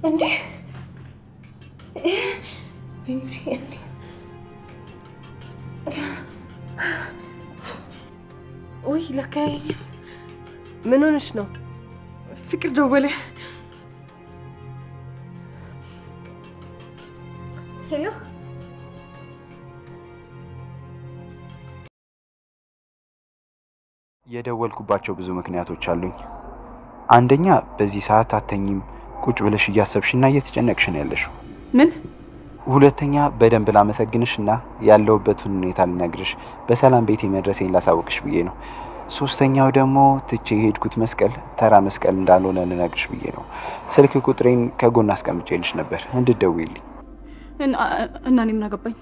እንዴ ቢዩቲ እንዴ ወይ ለካይ ምን ሆነሽ ነው? ፍቅር ደወለ። ሄሎ የደወልኩባቸው ብዙ ምክንያቶች አሉኝ። አንደኛ በዚህ ሰዓት አተኝም ቁጭ ብለሽ እያሰብሽና እየተጨነቅሽ ነው ያለሽው። ምን? ሁለተኛ በደንብ ላመሰግንሽና ያለውበትን ሁኔታ ልነግርሽ በሰላም ቤቴ መድረሴን ላሳውቅሽ ብዬ ነው። ሶስተኛው ደግሞ ትቼ የሄድኩት መስቀል ተራ መስቀል እንዳልሆነ ልነግርሽ ብዬ ነው። ስልክ ቁጥሬን ከጎን አስቀምጬልሽ ነበር እንድትደውይልኝ። እና እኔ ምን አገባኝ?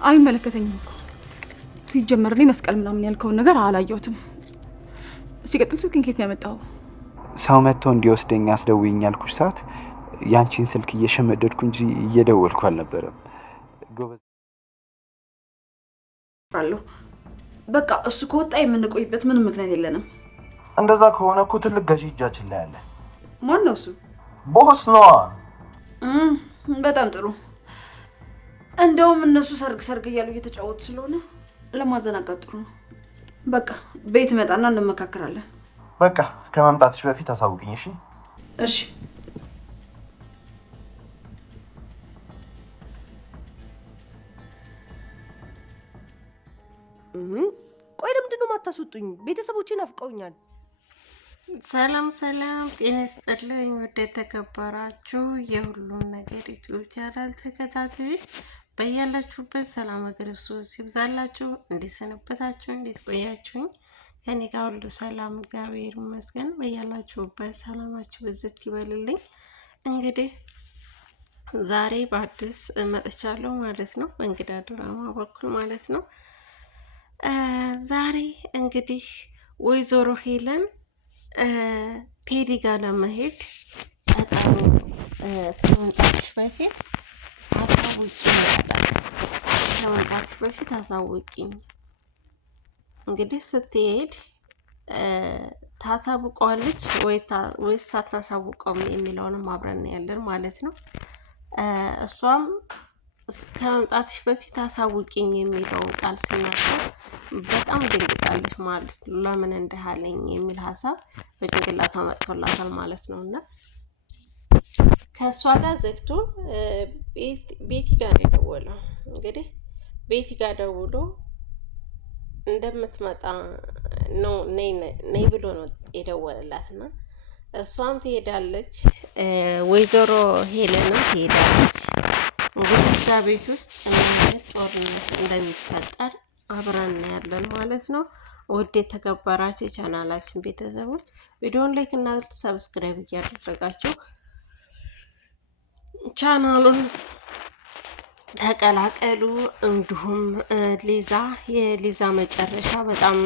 አይመለከተኝም እኮ ሲጀመር እኔ መስቀል ምናምን ያልከውን ነገር አላየሁትም። ሲቀጥል ስልክን ከየት ነው ያመጣው? ሰው መጥቶ እንዲወስደኝ አስደውይኝ ያልኩሽ ሰዓት ያንቺን ስልክ እየሸመደድኩ እንጂ እየደወልኩ አልነበረም። ጎበዝ አለው። በቃ እሱ ከወጣ የምንቆይበት ምንም ምክንያት የለንም። እንደዛ ከሆነ እኮ ትልቅ ገዢ እጃችን ላይ አለ። ማን ነው እሱ? ቦስ ነዋ። በጣም ጥሩ። እንደውም እነሱ ሰርግ እያሉ እየተጫወቱ ስለሆነ ለማዘናጋት ጥሩ ነው። በቃ ቤት መጣና እንመካከራለን። በቃ ከመምጣትሽ በፊት አሳውቅኝ። እሺ እሺ። ቆይ ለምንድን ነው የማታስወጡኝ? ቤተሰቦቼ ናፍቀውኛል። ሰላም ሰላም፣ ጤና ይስጥልኝ ወደ ተከበራችሁ የሁሉም ነገር ዩቲዩብ ቻናል ተከታታዮች በያላችሁበት ሰላም ክርስቶስ ይብዛላችሁ። እንዴት ሰነበታችሁ? እንዴት ቆያችሁኝ? ከኔ ጋር ሁሉ ሰላም እግዚአብሔር ይመስገን። በያላችሁበት ሰላማችሁ ብዝት ይበልልኝ። እንግዲህ ዛሬ በአዲስ መጥቻለሁ ማለት ነው፣ በእንግዳ ድራማ በኩል ማለት ነው። ዛሬ እንግዲህ ወይዘሮ ሄለን ቴዲ ጋር ለመሄድ ቀጠሮ ከመምጣትሽ በፊት አሳውቂኝ አላት። ከመምጣትሽ በፊት አሳውቂኝ። እንግዲህ ስትሄድ ታሳውቀዋለች ወይስ ሳታሳውቀውም የሚለውንም አብረን ያለን ማለት ነው። እሷም ከመምጣትሽ በፊት አሳውቂኝ የሚለውን ቃል ሲናገር በጣም ደንግጣለች ማለት ነው። ለምን እንደሃለኝ የሚል ሀሳብ በጭንቅላቷ መጥቶላታል ማለት ነው። እና ከእሷ ጋር ዘግቶ ቤቲ ጋር የደወለው እንግዲህ ቤቲ ጋር ደውሎ እንደምትመጣ ነው ነይ ብሎ ነው የደወለላት። እና እሷም ትሄዳለች፣ ወይዘሮ ሄለንም ትሄዳለች። እንግዲህ እዛ ቤት ውስጥ ጦርነት እንደሚፈጠር አብረን ያለን ማለት ነው። ውድ የተከበራችሁ የቻናላችን ቤተሰቦች ቪዲዮን ላይክ እና ሰብስክራይብ እያደረጋችሁ ቻናሉን ተቀላቀሉ። እንዲሁም የሊዛ መጨረሻ በጣም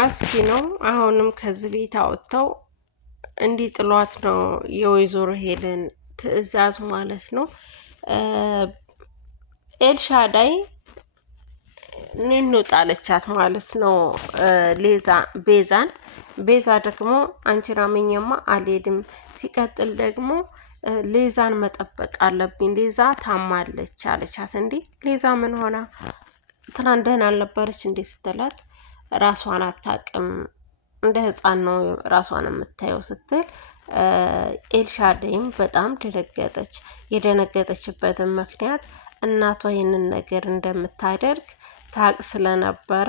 አስጊ ነው። አሁንም ከዚህ ቤት አወጥተው እንዲጥሏት ነው የወይዘሮ ሄለን ትዕዛዝ ማለት ነው። ኤልሻዳይ እንጣለቻት ማለት ነው ቤዛ ደግሞ አንቺ ራመኛማ አልሄድም። ሲቀጥል ደግሞ ሌዛን መጠበቅ አለብኝ፣ ሌዛ ታማለች አለቻት። እንዴ ሌዛ ምን ሆና? ትናንት ደህና አልነበረች እንዴ ስትላት ራሷን አታውቅም፣ እንደ ህፃን ነው ራሷን የምታየው ስትል ኤልሻዳይም በጣም ደነገጠች። የደነገጠችበትን ምክንያት እናቷ ይህንን ነገር እንደምታደርግ ታውቅ ስለነበረ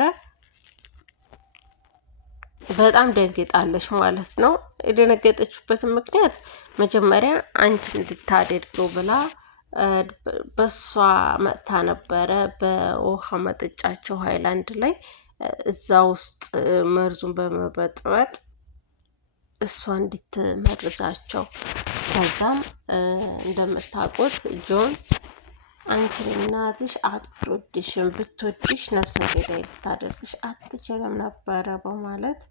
በጣም ደንግጣለች ማለት ነው። የደነገጠችበትን ምክንያት መጀመሪያ አንቺ እንድታደርገው ብላ በሷ መጥታ ነበረ። በውሃ መጠጫቸው ሃይላንድ ላይ እዛ ውስጥ መርዙን በመበጥበጥ እሷ እንድትመርዛቸው። ከዛም እንደምታውቁት ጆን አንቺን እናትሽ አትወድሽም፣ ብትወድሽ ነፍሰ ገዳይ ልታደርግሽ አትችልም ነበረ በማለት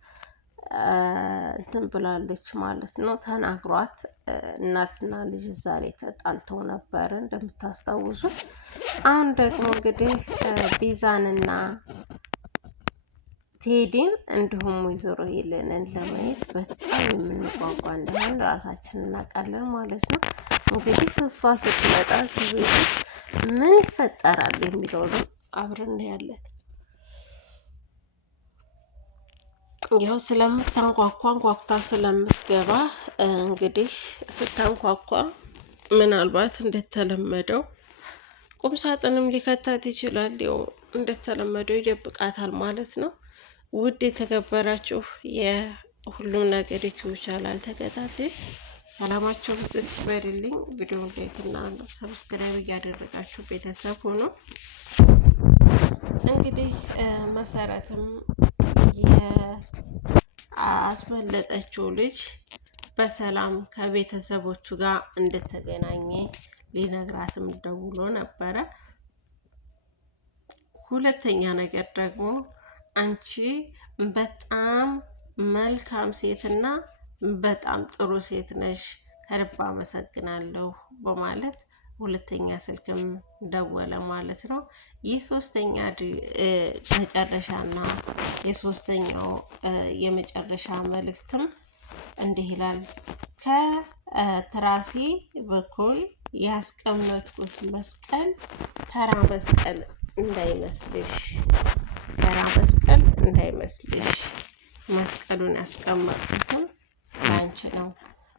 እንትን ብላለች ማለት ነው። ተናግሯት እናትና ልጅ ዛሬ ተጣልተው ነበረ እንደምታስታውሱት። አሁን ደግሞ እንግዲህ ቤዛንና ቴዲን እንዲሁም ወይዘሮ ሄለንን ለማየት በጣም የምንጓጓ እንደሆነ ራሳችን እናውቃለን ማለት ነው። እንግዲህ ተስፋ ስትመጣ እዚህ ቤት ውስጥ ምን ይፈጠራል የሚለውንም አብረን ያለን ያው ስለምታንኳኳ አንኳኩታ ስለምትገባ እንግዲህ ስታንኳኳ ምናልባት እንደተለመደው ቁም ሳጥንም ሊከታት ይችላል። ያው እንደተለመደው ይደብቃታል ማለት ነው። ውድ የተከበራችሁ የሁሉም ነገር ዩቲዩብ ቻናል ተከታታዮች ሰላማችሁ ብዙ ይበልልኝ። ቪዲዮ ላይክ እና ሰብስክራይብ እያደረጋችሁ ቤተሰብ ሆኖ እንግዲህ መሰረትም የአስመለጠችው ልጅ በሰላም ከቤተሰቦቹ ጋር እንደተገናኘ ሊነግራትም ደውሎ ነበረ። ሁለተኛ ነገር ደግሞ አንቺ በጣም መልካም ሴትና በጣም ጥሩ ሴት ነሽ፣ ከልብ አመሰግናለሁ በማለት ሁለተኛ ስልክም ደወለ ማለት ነው። ይህ ሶስተኛ መጨረሻና የሶስተኛው የመጨረሻ መልእክትም እንዲህ ይላል። ከትራሴ በኩል ያስቀመጥኩት መስቀል ተራ መስቀል እንዳይመስልሽ፣ ተራ መስቀል እንዳይመስልሽ፣ መስቀሉን ያስቀመጥኩትም ላንቺ ነው።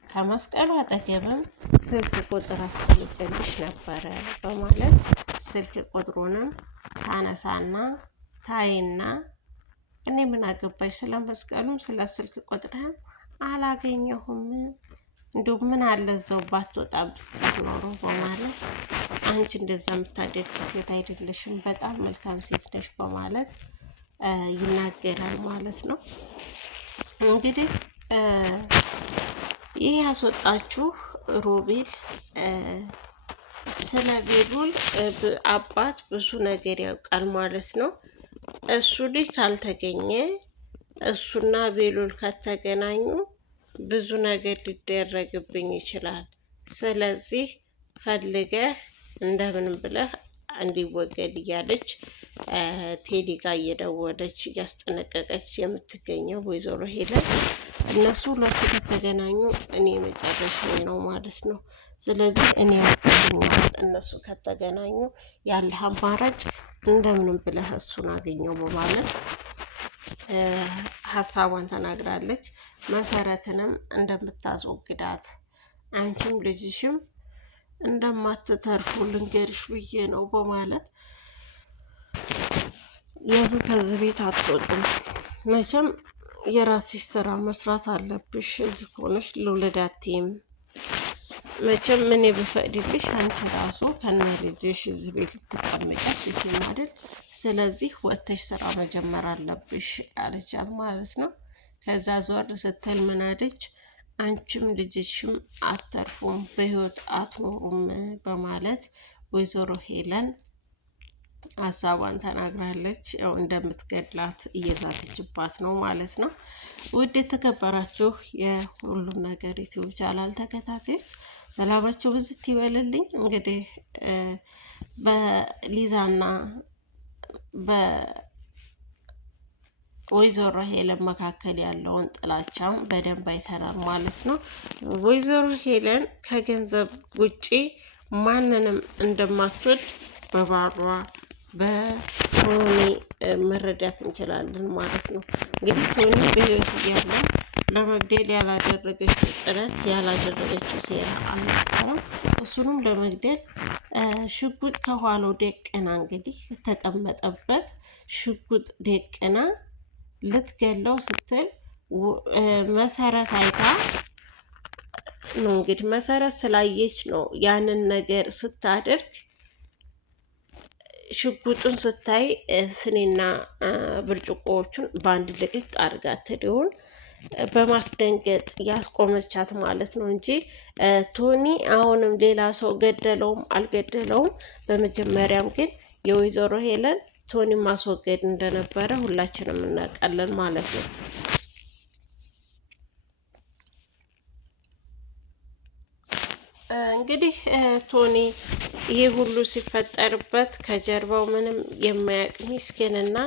ከመስቀሉ አጠገብም ስልክ ቁጥር አስቀምጬልሽ ነበረ በማለት ስልክ ቁጥሩንም ታነሳና ታይና እኔ ምን አገባሽ ስለ መስቀሉም ስለ ስልክ ቁጥርህም አላገኘሁም፣ እንዲሁ ምን አለ እዛው ባትወጣ ብትቀር ኖሮ በማለት አንቺ እንደዛ የምታደርግ ሴት አይደለሽም፣ በጣም መልካም ሴት ነሽ በማለት ይናገራል ማለት ነው። እንግዲህ ይህ ያስወጣችሁ ሮቤል ስለ ቤሉል አባት ብዙ ነገር ያውቃል ማለት ነው። እሱ ልጅ ካልተገኘ እሱና ቤሉል ከተገናኙ ብዙ ነገር ሊደረግብኝ ይችላል። ስለዚህ ፈልገህ እንደምንም ብለህ እንዲወገድ እያለች ቴዲ ጋር እየደወለች እያስጠነቀቀች የምትገኘው ወይዘሮ ሄለን እነሱ ሁለቱ ከተገናኙ እኔ መጨረሻ ነው ማለት ነው። ስለዚህ እኔ ያገኘዋል እነሱ ከተገናኙ ያለህ አማራጭ እንደምንም ብለህ እሱን አገኘው በማለት ሀሳቧን ተናግራለች። መሰረትንም እንደምታስወግዳት አንቺም ልጅሽም እንደማትተርፉ ልንገርሽ ብዬ ነው በማለት ለምን ከዚህ ቤት አትወጡም? መቼም የራስሽ ስራ መስራት አለብሽ። እዚህ ሆነሽ ልውለዳቴም መቼም እኔ ብፈቅድልሽ አንቺ ራሱ ከነ ልጅሽ እዚህ ቤት ልትቀመጫት ይችላል። ስለዚህ ወጥተሽ ስራ መጀመር አለብሽ አለቻት ማለት ነው። ከዛ ዞር ስትል ምን አለች? አንቺም ልጅሽም አተርፉም፣ በህይወት አትኖሩም በማለት ወይዘሮ ሄለን ሀሳቧን ተናግራለች። ያው እንደምትገድላት እየዛተችባት ነው ማለት ነው። ውድ የተከበራችሁ የሁሉም ነገር ዩቲዩብ ቻናል ተከታታዮች ሰላማችሁ ብዝት ይበልልኝ። እንግዲህ በሊዛና በወይዘሮ ሄለን መካከል ያለውን ጥላቻም በደንብ አይተናል ማለት ነው። ወይዘሮ ሄለን ከገንዘብ ውጪ ማንንም እንደማትወድ በባሏ በቶኒ መረዳት እንችላለን ማለት ነው። እንግዲህ ቶኒ በህይወት እያለ ለመግደል ያላደረገችው ጥረት ያላደረገችው ሴራ አልነበረም። እሱንም ለመግደል ሽጉጥ ከኋላው ደቅና እንግዲህ ተቀመጠበት ሽጉጥ ደቅና ልትገለው ስትል መሰረት አይታ ነው እንግዲህ መሰረት ስላየች ነው ያንን ነገር ስታደርግ ሽጉጡን ስታይ ስኔና ብርጭቆዎቹን በአንድ ልቅቅ አድርጋ ትዲሆን በማስደንገጥ ያስቆመቻት ማለት ነው እንጂ ቶኒ አሁንም ሌላ ሰው ገደለውም አልገደለውም፣ በመጀመሪያም ግን የወይዘሮ ሄለን ቶኒ ማስወገድ እንደነበረ ሁላችንም እናውቃለን ማለት ነው። እንግዲህ ቶኒ ይሄ ሁሉ ሲፈጠርበት ከጀርባው ምንም የማያውቅ ሚስኪንና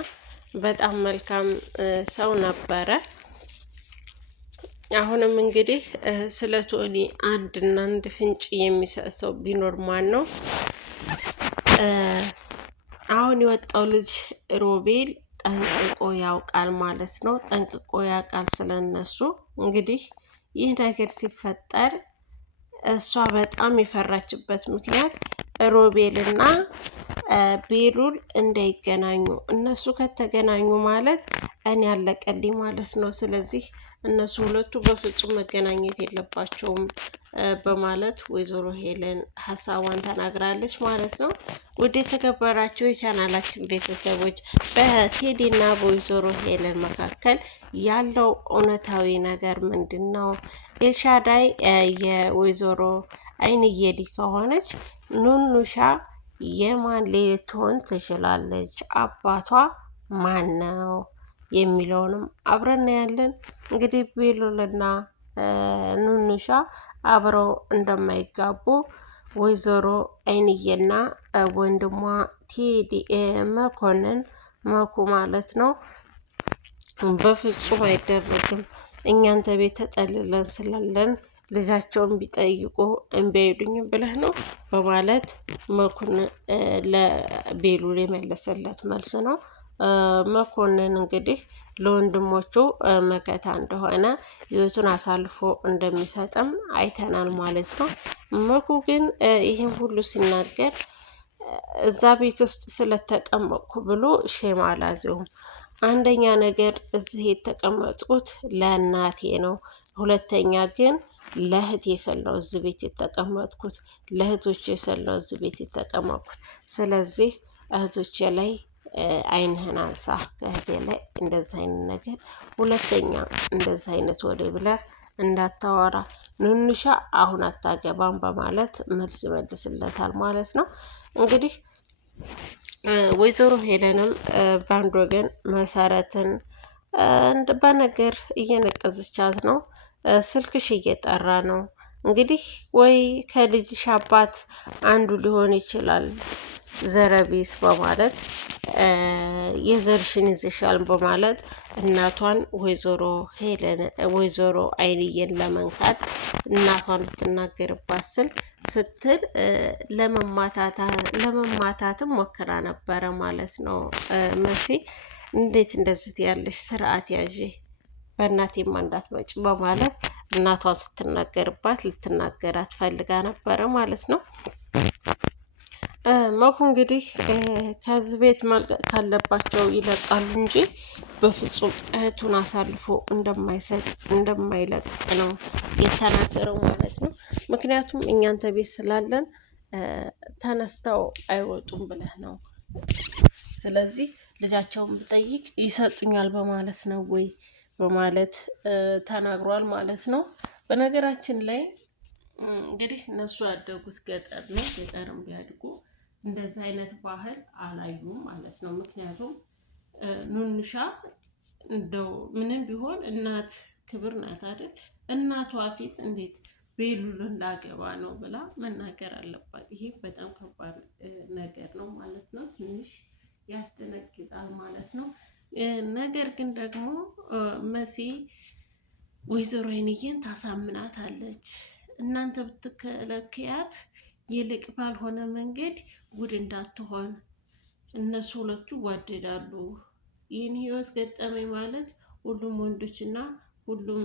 በጣም መልካም ሰው ነበረ። አሁንም እንግዲህ ስለ ቶኒ አንድና አንድ ፍንጭ የሚሰጥ ሰው ቢኖር ማን ነው? አሁን የወጣው ልጅ ሮቤል ጠንቅቆ ያውቃል ማለት ነው። ጠንቅቆ ያውቃል ስለነሱ። እንግዲህ ይህ ነገር ሲፈጠር እሷ በጣም የፈራችበት ምክንያት ሮቤልና ቤሉል እንዳይገናኙ፣ እነሱ ከተገናኙ ማለት እኔ ያለቀልኝ ማለት ነው። ስለዚህ እነሱ ሁለቱ በፍጹም መገናኘት የለባቸውም በማለት ወይዘሮ ሄለን ሀሳቧን ተናግራለች ማለት ነው። ውድ የተከበራችሁ የቻናላችን ቤተሰቦች በቴዲና በወይዘሮ ሄለን መካከል ያለው እውነታዊ ነገር ምንድን ነው? ኤልሻዳይ የወይዘሮ አይንዬ ልጅ ከሆነች ኑኑሻ የማን ልትሆን ትችላለች? አባቷ ማን ነው የሚለውንም አብረን ያለን። እንግዲህ ቤሉልና ኑኑሻ አብረው እንደማይጋቡ ወይዘሮ አይንዬና ወንድሟ ቴዲ መኮንን መኩ ማለት ነው በፍጹም አይደረግም፣ እኛንተ ቤት ተጠልለን ስላለን ልጃቸውን ቢጠይቁ እምቢ አይሉኝም ብለህ ነው በማለት መኩን ለቤሉል የመለሰለት መልስ ነው። መኮንን እንግዲህ ለወንድሞቹ መከታ እንደሆነ ህይወቱን አሳልፎ እንደሚሰጥም አይተናል ማለት ነው። መኩ ግን ይህን ሁሉ ሲናገር እዛ ቤት ውስጥ ስለተቀመጥኩ ብሎ ሼም አላዘውም። አንደኛ ነገር እዚህ የተቀመጥኩት ለእናቴ ነው። ሁለተኛ ግን ለእህቴ ስል ነው እዚህ ቤት የተቀመጥኩት፣ ለእህቶቼ ስል ነው እዚህ ቤት የተቀመጥኩት። ስለዚህ እህቶቼ ላይ አይንህን አንሳ፣ ከእህቴ ላይ እንደዚህ አይነት ነገር ሁለተኛ እንደዚህ አይነት ወደ ብለህ እንዳታወራ፣ ኑኑሻ አሁን አታገባም በማለት መልስ ይመልስለታል ማለት ነው። እንግዲህ ወይዘሮ ሄለንም በአንድ ወገን መሰረትን በነገር እየነቀዘቻት ነው። ስልክሽ እየጠራ ነው እንግዲህ ወይ ከልጅሽ አባት አንዱ ሊሆን ይችላል ዘረቢስ በማለት የዘርሽን ይዘሻል በማለት እናቷን ወይዘሮ አይንዬን ለመንካት እናቷን ልትናገርባት ስትል ለመማታትም ሞክራ ነበረ ማለት ነው። መሲ እንዴት እንደዚህ ያለሽ ስርዓት ያዥ በእናቴማ እንዳትመጭ በማለት እናቷን ስትናገርባት ልትናገራት ፈልጋ ነበረ ማለት ነው። መኩ እንግዲህ ከዚህ ቤት መልቀቅ ካለባቸው ይለቃሉ እንጂ በፍጹም እህቱን አሳልፎ እንደማይሰጥ እንደማይለቅ ነው የተናገረው ማለት ነው። ምክንያቱም እኛንተ ቤት ስላለን ተነስተው አይወጡም ብለህ ነው። ስለዚህ ልጃቸውን ብጠይቅ ይሰጡኛል በማለት ነው ወይ በማለት ተናግሯል ማለት ነው። በነገራችን ላይ እንግዲህ እነሱ ያደጉት ገጠር ነው። ገጠርም ቢያድጉ እንደዚህ አይነት ባህል አላዩም ማለት ነው። ምክንያቱም ኑኑሻ እንደው ምንም ቢሆን እናት ክብር ናት አይደል? እናቷ ፊት እንዴት ቤሉልን ላገባ ነው ብላ መናገር አለባት? ይሄ በጣም ከባድ ነገር ነው ማለት ነው። ትንሽ ያስደነግጣል ማለት ነው። ነገር ግን ደግሞ መሲ ወይዘሮ አይንዬን ታሳምናት አለች። እናንተ ብትከለክያት ይልቅ ባልሆነ መንገድ ጉድ እንዳትሆን፣ እነሱ ሁለቱ ይዋደዳሉ። ይህን ህይወት ገጠመኝ ማለት ሁሉም ወንዶችና ሁሉም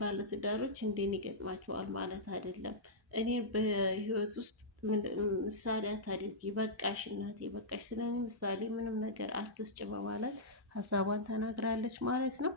ባለትዳሮች እንዴን ይገጥማቸዋል ማለት አይደለም። እኔ በህይወት ውስጥ ምሳሌ አታድርጊ፣ በቃሽ እናቴ በቃሽ፣ ስለኔ ምሳሌ ምንም ነገር አትስጭ በማለት ሀሳቧን ተናግራለች ማለት ነው።